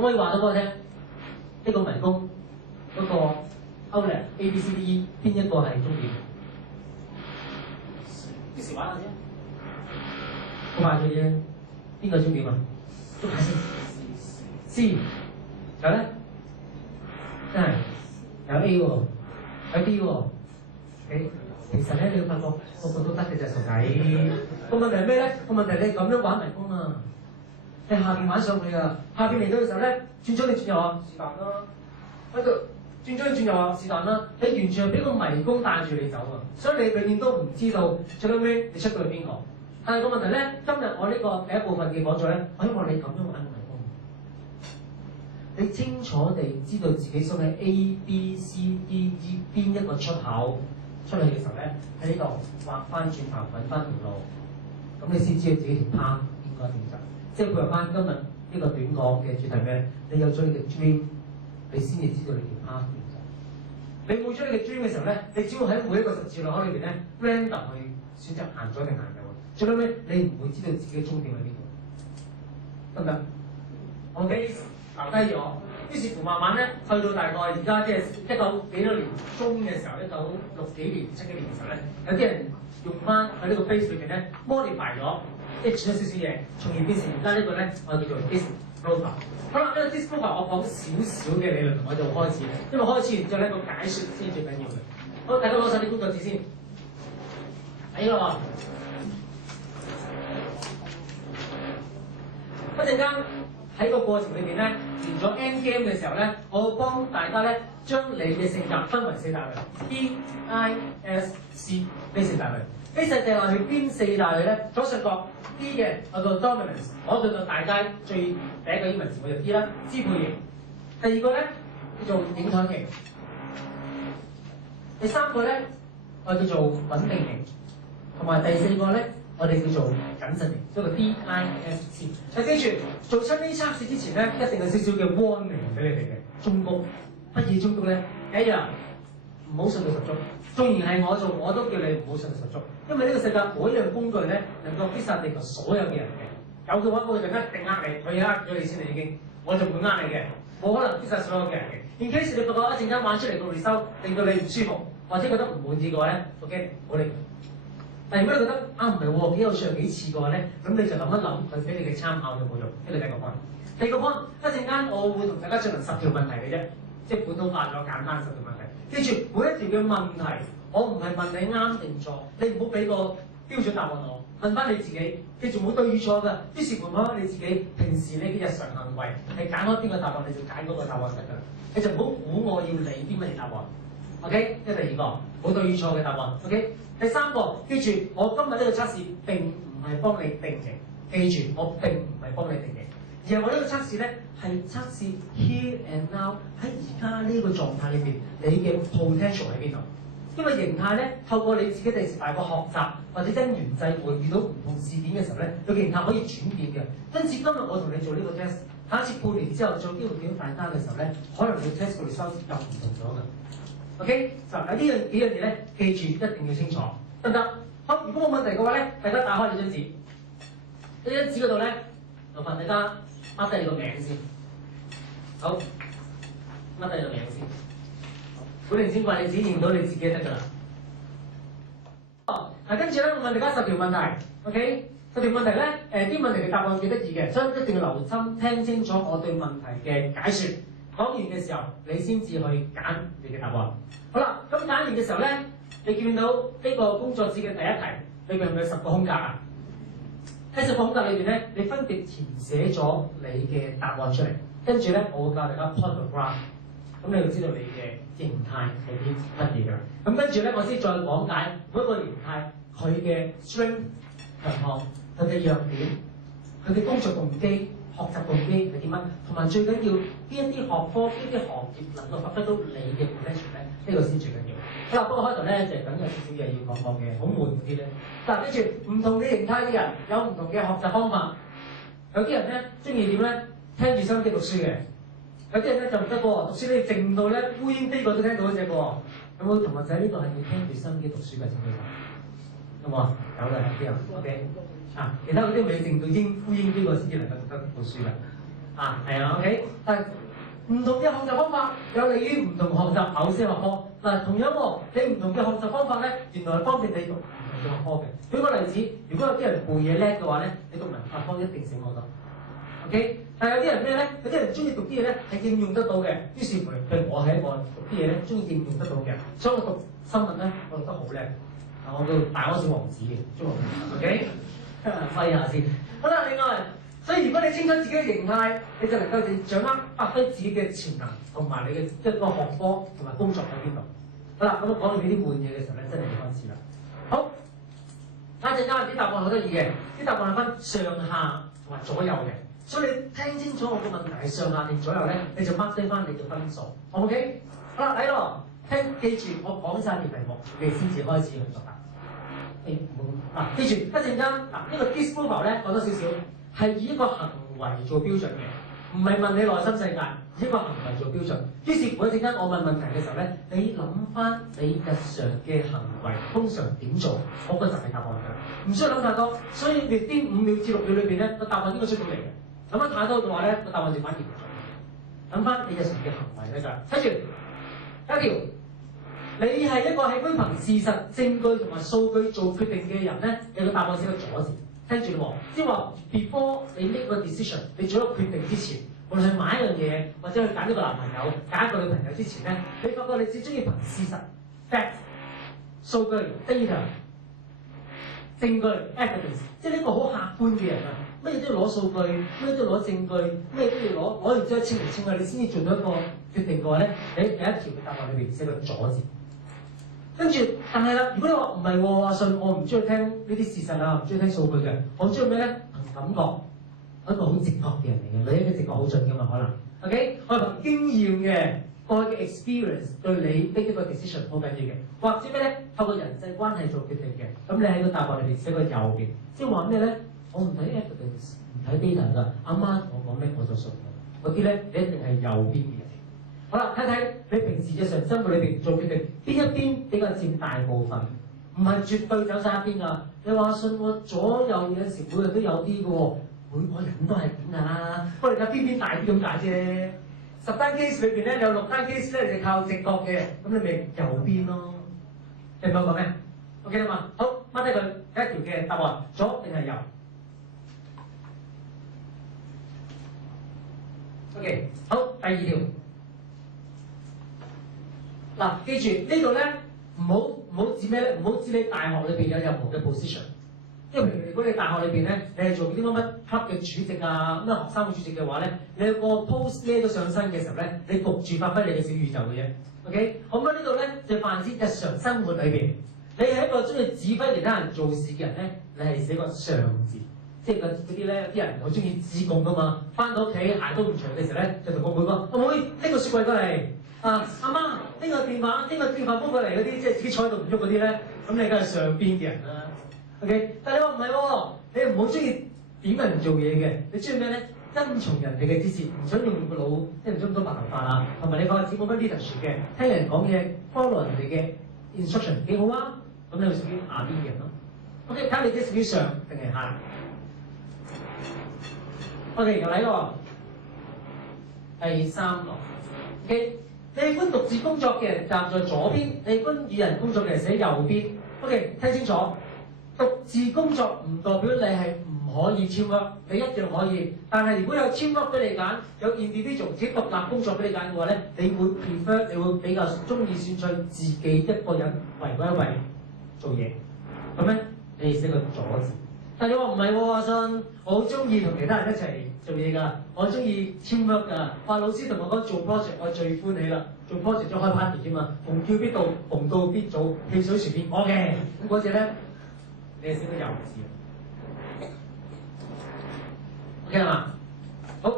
可唔可以話到俾我聽？呢個迷宮嗰個 outlet A、B、C、D、E 邊一個係終點？幾時玩下先？好快脆啫，邊個終點啊？捉下先。C 有咧，真係有 A 喎，有 B 喎。其實咧，你要發覺個個都得嘅就係傻仔。個問題係咩咧？個問題係你咁樣玩迷宮啊！你下邊玩上去啊，下邊嚟到嘅時候咧，轉左定轉右啊？是但啦。喺度轉左定轉右啊？是但啦。你完全係俾個迷宮帶住你走啊！所以你永遠都唔知道最尾你出到去邊個。但係個問題咧，今日我呢個第一部分嘅講座咧，我希望你咁樣玩迷宮。你清楚地知道自己想喺 A、B、C、D、E 邊一個出口出去嘅時候咧，喺呢度畫翻轉頭揾翻條路，咁你先知道自己條 path 應該點走。即係配合翻今日呢個短講嘅主題咩？你有咗你嘅 dream， 你先至知道你條 path 點走。你冇咗你嘅 dream 嘅時候咧，你只會喺每一個十字路口裏邊咧 random 去選擇行左定行右。最後尾你唔會知道自己嘅終點喺邊度，得唔得？我嘅留低咗，於是乎慢慢咧去到大概而家即係19幾多年中嘅時候，1960幾年、70幾年嘅時候咧，有啲人用翻喺呢個 base 裏邊咧 modify 咗，即係轉咗少少嘢，從而變成而家呢個咧我叫做 disc profile。好啦，呢個 disc profile 我講少少嘅理論，我就開始，因為開始完之後咧個解説先係最緊要嘅。好，大家攞晒啲工作紙先，睇咯。一陣間喺個過程裏邊咧，完咗 end game 嘅時候咧，我會幫大家咧將你嘅性格分為4大類 ，D、I、S、C 呢4大類。呢4大類係邊4大類咧？左上角 D 嘅我叫 dominance， 我對到大家最第一個英文字母就 D 啦，支配型。第二個咧叫做影響型。第三個咧我叫做穩定型，同埋第4個咧。我哋叫做謹慎型，所以個 DISC。就記住做出呢測試之前咧，一定有少少嘅 warning 俾你哋嘅忠告。乜嘢忠告咧？第一樣唔好信到十足。縱然係我做，我都叫你唔好信到十足，因為呢個世界每一樣工具咧，能夠擊殺地球所有嘅人嘅。有嘅話，佢就一定呃你，佢呃咗你先嚟已經，我就唔會呃你嘅，冇可能擊殺所有嘅人嘅。in case 你覺得一陣間玩出嚟個回收令到你唔舒服，或者覺得唔滿意嘅話咧 ，OK， 唔好理佢。但如果你覺得唔係喎，幾有趣又幾似嘅話咧，咁你就諗一諗佢俾你嘅參考有冇用？呢個第一個 point。第二個 point，一陣間我會同大家進行10條問題嘅啫，即係本土化咗簡單10條問題。記住每一條嘅問題，我唔係問你啱定錯，你唔好俾個標準答案我，問翻你自己。記住冇對與錯㗎，於是乎問翻你自己平時你嘅日常行為係揀開邊個答案，你就揀嗰個答案得㗎啦。你就唔好估我要你啲乜嘢答案。OK， 呢第二個冇對與錯嘅答案。OK。第三個，記住，我今日呢個測試並唔係幫你定型。記住，我並唔係幫你定型，而係我呢個測試咧係測試 here and now 喺而家呢個狀態裏邊，你嘅 potential 喺邊度？因為形態咧，透過你自己第時大個學習或者因緣際會遇到唔同事件嘅時候咧，個形態可以轉變嘅。因此今日我同你做呢個 test，下一次半年之後再機會見到大家嘅時候咧，可能你 test 個 result 又唔同咗㗎。OK， 就喺呢幾樣嘢咧，記住一定要清楚，得唔得？好，如果冇問題嘅話咧，大家打開你張紙，呢張紙嗰度咧，麻煩大家掹低你個名先。好，掹低你個名先。古靈精怪，你只認到你自己得㗎啦。哦，嗱，跟住咧，我問大家10條問題。OK， 10條問題咧，啲問題嘅答案幾得意嘅，所以一定要留心聽清楚我對問題嘅解説。講完嘅時候，你先至去揀你嘅答案。好啦，咁揀完嘅時候咧，你見到呢個工作紙嘅第一題裏邊係咪有10個空格啊？喺10個空格裏邊咧，你分別填寫咗你嘅答案出嚟。跟住咧，我會教大家 plot the graph， 咁你就知道你嘅形態係啲乜嘢㗎。咁跟住咧，我先再講解每一個形態佢嘅 strength 強項、佢嘅弱點、佢嘅工作動機。學習動機係點樣？同埋最緊要邊一啲學科、邊啲行業能夠發揮到你嘅 potential 咧？呢個先最緊要。好啦，不過開頭咧就係等有少少嘢要講嘅，好悶嗰啲咧。嗱，跟住唔同嘅形態嘅人有唔同嘅學習方法。有啲人咧中意點咧？聽住收音機讀書嘅。有啲人咧就唔得喎，讀書咧靜到咧烏蠅飛過都聽到嗰隻嘅喎。有冇同學仔呢度係要聽住收音機讀書嘅？請舉手。有冇啊？有嘅，有啲人 OK。其他嗰啲未靜到烏蠅飛過先至能夠讀書㗎。係啊 ，OK。但係唔同嘅學習方法有利於唔同學習某些學科。嗱，同樣喎，你唔同嘅學習方法咧，原來係方便你讀唔同嘅學科嘅。舉個例子，如果有啲人背嘢叻嘅話咧，你讀文化科一定醒好多。OK。但係有啲人咩咧？有啲人中意讀啲嘢咧係應用得到嘅。於是乎，譬如我係一個讀啲嘢咧中意應用得到嘅，所以我讀新聞咧，我讀得好叻。我叫大柯小王子嘅中學，OK。揮下先。好啦，另外。所以如果你清楚自己嘅形態，你就能夠掌握發揮自己嘅潛能，同埋你嘅一個學科同埋工作喺邊度。好啦，咁講到呢啲悶嘢嘅時候咧，真係要開始啦。好，一陣間啲答案好得意嘅，啲答案係分上下同埋左右嘅。所以你聽清楚我個問題係上下定左右咧，你就 mark 低翻你嘅分數。OK？ 好啦，睇咯，記住我講晒條題目，你先至開始去作答。記住一陣間呢個 disprove 咧講多少少。係以一個行為做標準嘅，唔係問你內心世界，以一個行為做標準。於是乎一陣間我問問題嘅時候咧，你諗翻你日常嘅行為通常點做，嗰個就係答案㗎。唔需要諗太多，所以你啲5秒至6秒裏邊咧，個答案應該出到嚟嘅。諗得太多嘅話咧，個答案就反而唔準。諗翻你日常嘅行為咧就係，睇住第一條，你係一個喜歡憑事實、證據同埋數據做決定嘅人咧，你個答案寫個左字。聽住咯，即係話 before 你 make 個 decision， 你做一個決定之前，無論係買一樣嘢或者去揀一個男朋友、揀一個女朋友之前咧，你發覺你只中意憑事實 fact、數據 data、證據 evidence， 即係呢個好客觀嘅人啊，乜嘢都要攞數據，乜嘢都要攞證據，咩都要攞完之後清嚟清去，你先至做到一個決定嘅話咧，喺第一條嘅答案裏邊寫個左字。跟住，但係啦，如果你話唔係喎，阿信，我唔中意聽呢啲事實啊，唔中意聽數據嘅，我中意咩咧？憑感覺，我一個好直覺嘅人嚟嘅，女人嘅直覺好準噶嘛，可能 ，OK？ 我係憑經驗嘅，過去嘅 experience 對你 make 一個 decision 好緊要嘅，或者咩咧？透過人際關係做決定嘅，咁你喺個答案裏邊寫個右邊，即係話咩咧？我唔睇 evidence， 唔睇 data 㗎，阿媽同我講咩我就信㗎，嗰啲咧你一定係右邊嘅。好啦，睇睇你平時日常生活裏邊做決定，邊一邊比較佔大部分，唔係絕對走晒一邊㗎。你話信我左右有陣時每日都有啲嘅喎，每個人都係咁㗎啦。不過你睇邊邊大啲咁解啫。10單 case 裏邊咧有6單 case 咧就靠直覺嘅，咁你咪右邊咯。你明白我講咩 ？OK 啦嘛，好，mark低佢第一條嘅答案，左定係右 ？OK， 好，第二條。嗱，記住呢度咧，唔好指咩咧？唔好指你大學裏邊有任何嘅 position，因為譬如如果你大學裏邊咧，你係做啲乜 club 嘅主席啊，咩學生會主席嘅話咧，你有個 post 孭咗上身嘅時候咧，你焗住發揮你嘅小宇宙嘅啫。OK， 咁啊呢度咧就泛指日常生活裏邊，你係一個中意指揮其他人做事嘅人咧，你係寫個上字，即係嗰啲咧，啲人好中意自貢噶嘛，翻到屋企鞋都唔除嘅時候咧，就同個妹講：阿妹，拎個雪櫃過嚟。阿媽，呢個電話煲過嚟嗰啲，即係自己坐喺度唔喐嗰啲咧，咁你梗係上邊嘅人啦。OK， 但係你話唔係喎，你唔好中意點人做嘢嘅，你中意咩咧？跟從人哋嘅指示，唔想用個腦，即係唔想多白頭髮啊，同埋你個字冇乜 leadership 嘅，聽人講嘢 follow 人哋嘅 instruction 幾好啊，咁你就屬於下邊嘅人咯。OK， 睇你啲屬於上定係下。OK， 又嚟咯，第三個 OK。你喜歡獨自工作嘅人站在左邊，你喜歡與人工作嘅人寫右邊。OK， 聽清楚，獨自工作唔代表你係唔可以 teamwork，你一樣可以。但係如果有 teamwork 俾你揀，有 individual 自己獨立工作俾你揀嘅話咧，你會 prefer， 你會比較中意選取自己一個人為嗰一位做嘢。咁咧，你寫個左字。但係你話唔係喎，阿信，我好中意同其他人一齊做嘢㗎，我中意 teamwork 㗎。話老師同我講做 project， 我最歡喜啦。做 project 都開 party 啫嘛，逢叫必到，逢到必做，汽水薯片我嘅。咁嗰隻咧，你係寫個右字。OK 啦嘛？好。